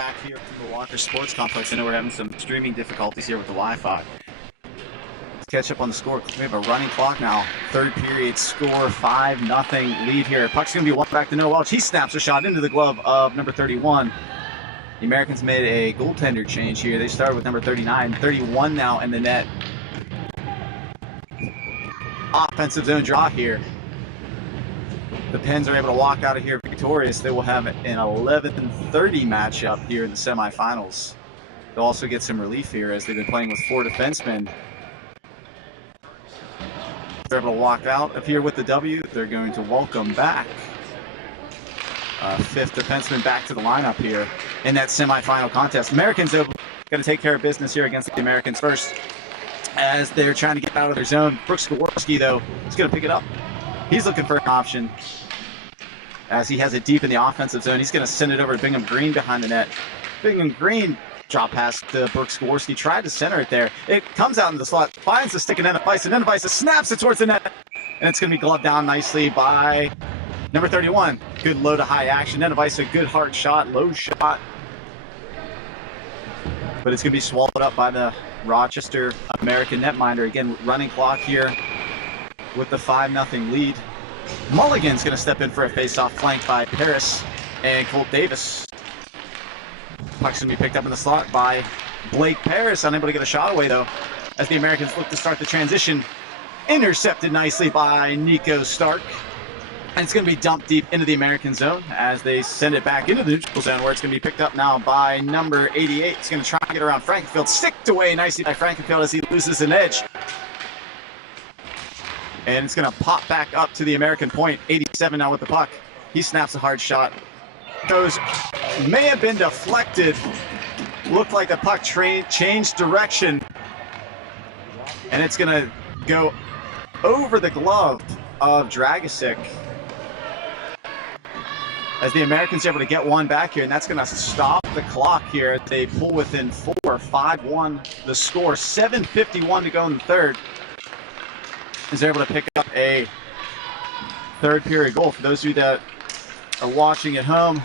back here from the Walker Sports Complex. I know we're having some streaming difficulties here with the Wi-Fi. Let's catch up on the score. We have a running clock now. Third period score, 5-0 lead here. Puck's going to be one back to Noah Welch. He snaps a shot into the glove of number 31. The Americans made a goaltender change here. They started with number 39. 31 now in the net. Offensive zone draw here. The Pens are able to walk out of here victorious. They will have an 11:30 matchup here in the semifinals. They'll also get some relief here as they've been playing with 4 defensemen. If they're able to walk out of here with the W, they're going to welcome back fifth defenseman back to the lineup here in that semifinal contest. Americans are going to take care of business here against the Americans first as they're trying to get out of their zone. Brooks Gaworski, though, is going to pick it up. He's looking for an option as he has it deep in the offensive zone. He's going to send it over to Bingham Green behind the net. Bingham Green drop pass to Brooks Gaworski. Tried to center it there. It comes out in the slot, finds the stick of Nenevisa. Nenevisa snaps it towards the net, and it's going to be gloved down nicely by number 31. Good low to high action. Nenevisa, good hard shot, low shot. But it's going to be swallowed up by the Rochester American netminder. Again, running clock here with the 5-0 lead. Mulligan's going to step in for a face-off, flanked by Paris and Colt Davis. Puck's going to be picked up in the slot by Blake Paris, unable to get a shot away, though, as the Americans look to start the transition. Intercepted nicely by Nico Stark. And it's going to be dumped deep into the American zone as they send it back into the neutral zone, where it's going to be picked up now by number 88. It's going to try to get around Frankenfield. Sticked away nicely by Frankenfield as he loses an edge. And it's going to pop back up to the American point. 87 now with the puck. He snaps a hard shot. May have been deflected. Looked like the puck changed direction. And it's going to go over the glove of Dragicic, as the Americans are able to get one back here, and that's going to stop the clock here. They pull within 4, 5-1 the score. 7:51 to go in the third. Is able to pick up a third period goal. For those of you that are watching at home,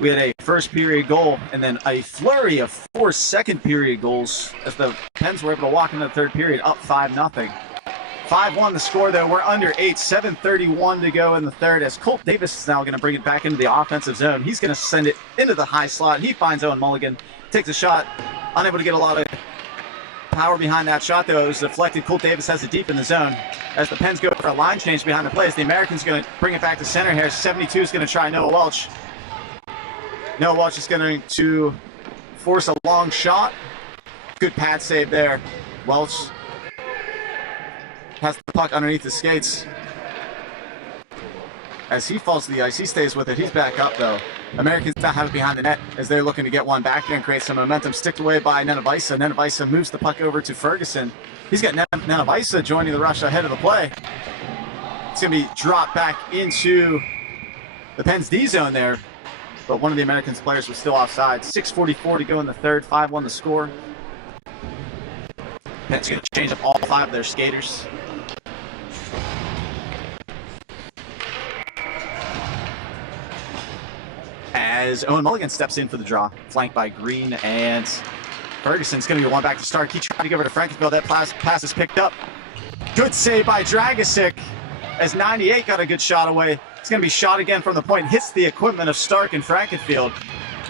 we had a first period goal and then a flurry of 4 second period goals as the Pens were able to walk into the third period up 5-0. 5-1 the score, though. We're under 8, 7:31 to go in the third, as Colt Davis is now going to bring it back into the offensive zone. He's going to send it into the high slot. He finds Owen Mulligan, takes a shot, unable to get a lot of power behind that shot, though. It was deflected. Colt Davis has it deep in the zone as the Pens go for a line change behind the plays. The Americans going to bring it back to center here. 72 is going to try Noah Welch. Noah Welch is going to force a long shot. Good pad save there. Welch has the puck underneath his skates. As he falls to the ice, he stays with it. He's back up, though. Americans now have it behind the net as they're looking to get one back here and create some momentum. Sticked away by Nenevisa. Nenevisa moves the puck over to Ferguson. He's got Nenevisa joining the rush ahead of the play. It's going to be dropped back into the Pens D zone there, but one of the Americans players was still offside. 6:44 to go in the third. 5-1 the score. Pens going to change up all 5 of their skaters. As Owen Mulligan steps in for the draw, flanked by Green, and Ferguson's going to be one back to Stark. He tried to give it to Frankenfield. That pass is picked up. Good save by Dragicic as 98 got a good shot away. It's going to be shot again from the point. Hits the equipment of Stark and Frankenfield.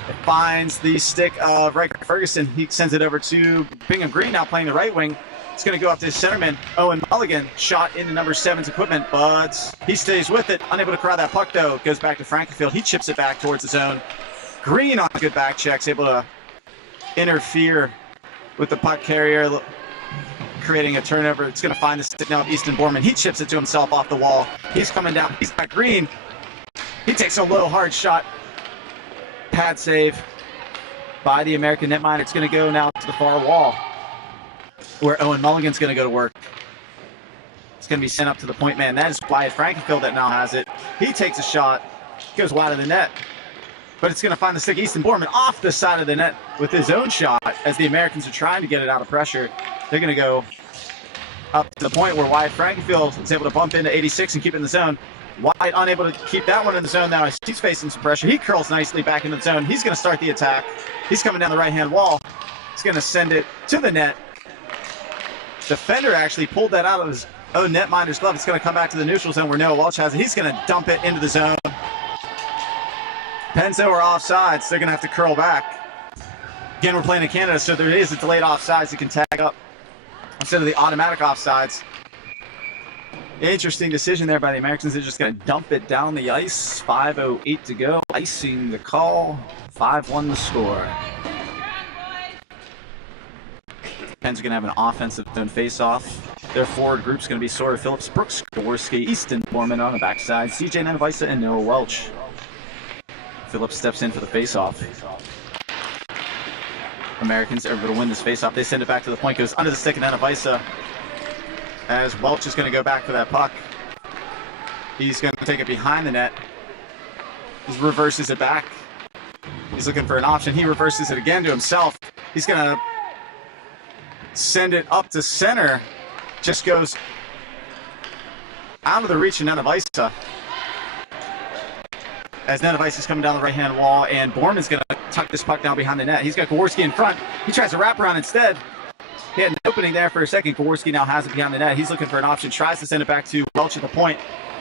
It finds the stick of Riker Ferguson. He sends it over to Bingham Green, now playing the right wing. It's going to go up to his centerman, Owen Mulligan. Shot into number 7's equipment, but he stays with it. Unable to corral that puck, though. Goes back to Frankenfield. He chips it back towards the zone. Green on a good back checks, able to interfere with the puck carrier, creating a turnover. It's going to find the stick now of Easton Borman. He chips it to himself off the wall. He's coming down. He's got Green. He takes a low, hard shot. Pad save by the American netminder. It's going to go now to the far wall, where Owen Mulligan's going to go to work. It's going to be sent up to the point man. That is Wyatt Frankenfield that now has it. He takes a shot, goes wide of the net, but it's going to find the stick. Easton Borman off the side of the net with his own shot as the Americans are trying to get it out of pressure. They're going to go up to the point where Wyatt Frankenfield is able to bump into 86 and keep it in the zone. White unable to keep that one in the zone now. He's facing some pressure. He curls nicely back into the zone. He's going to start the attack. He's coming down the right-hand wall. He's going to send it to the net. Defender actually pulled that out of his own netminder's glove. It's going to come back to the neutral zone where Noah Welch has it. He's going to dump it into the zone. Penzo are offsides. They're going to have to curl back. Again, we're playing in Canada, so there is a delayed offsides that can tag up instead of the automatic offsides. Interesting decision there by the Americans. They're just going to dump it down the ice. 5:08 to go. Icing the call. 5-1 the score. Pens are going to have an offensive zone face-off. Their forward group's going to be Sawyer Phillips, Brooks Jaworski, Easton Borman on the backside, CJ Nanavisa, and Noah Welch. Phillips steps in for the face-off. Americans are going to win this face-off. They send it back to the point. Goes under the stick of Nanavisa. As Welch is going to go back for that puck. He's going to take it behind the net. He reverses it back. He's looking for an option. He reverses it again to himself. He's going to send it up to center. Just goes out of the reach of Nanavisa. As Nanavisa is coming down the right-hand wall, and Borman's going to tuck this puck down behind the net. He's got Jaworski in front. He tries to wrap around instead. He had an opening there for a second. Jaworski now has it behind the net. He's looking for an option. Tries to send it back to Welch at the point.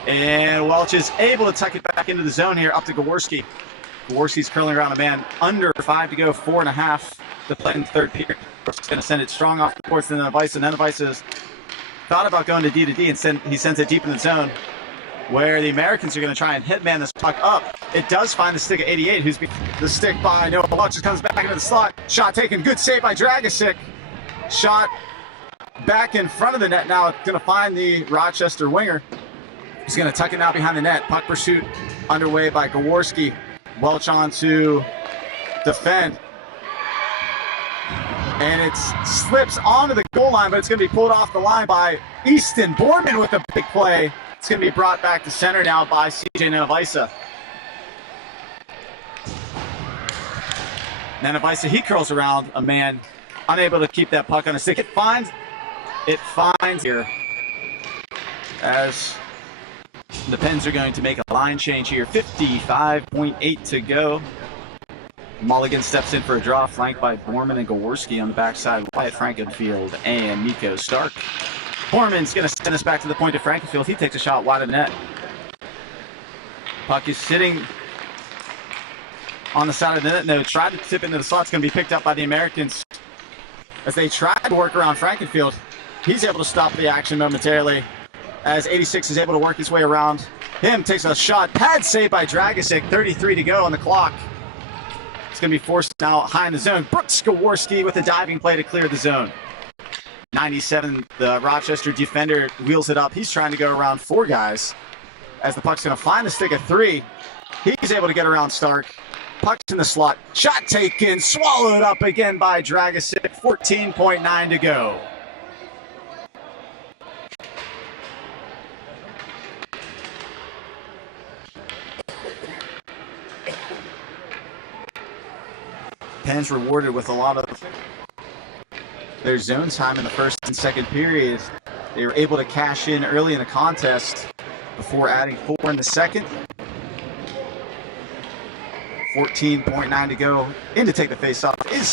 And Welch is able to tuck it back into the zone here up to Jaworski. Jaworski's curling around a man. Under 5 to go, 4.5 to play in the third period. He's going to send it strong off the course to Nanavisa. Nanavisa thought about going to D and he sends it deep in the zone where the Americans are going to try and hitman this puck up. It does find the stick of 88, who's the stick by Noah Welch. Just comes back into the slot. Shot taken. Good save by Dragosic. Shot back in front of the net now. It's going to find the Rochester winger. He's going to tuck it now behind the net. Puck pursuit underway by Jaworski. Welch on to defend. And it slips onto the goal line, but it's going to be pulled off the line by Easton Borman with a big play. It's going to be brought back to center now by CJ Nanavisa. Nanavisa, he curls around a man, unable to keep that puck on his stick. It finds here as the Pens are going to make a line change here. 55.8 to go. Mulligan steps in for a draw, flanked by Borman and Jaworski on the backside. Wyatt Frankenfield and Nico Stark. Borman's going to send us back to the point of Frankenfield. He takes a shot wide of the net. Puck is sitting on the side of the net. No, tried to tip into the slot. It's going to be picked up by the Americans. As they try to work around Frankenfield, he's able to stop the action momentarily. As 86 is able to work his way around him, takes a shot. Pad save by Dragosic. 33 to go on the clock. It's going to be forced now high in the zone. Brooks Jaworski with a diving play to clear the zone. 97, the Rochester defender wheels it up. He's trying to go around 4 guys as the puck's going to find the stick of 3. He's able to get around Stark. Puck's in the slot. Shot taken. Swallowed up again by Dragosic. 14.9 to go. Pens rewarded with a lot of their zone time in the first and second period. They were able to cash in early in the contest before adding 4 in the second. 14.9 to go. In to take the face-off is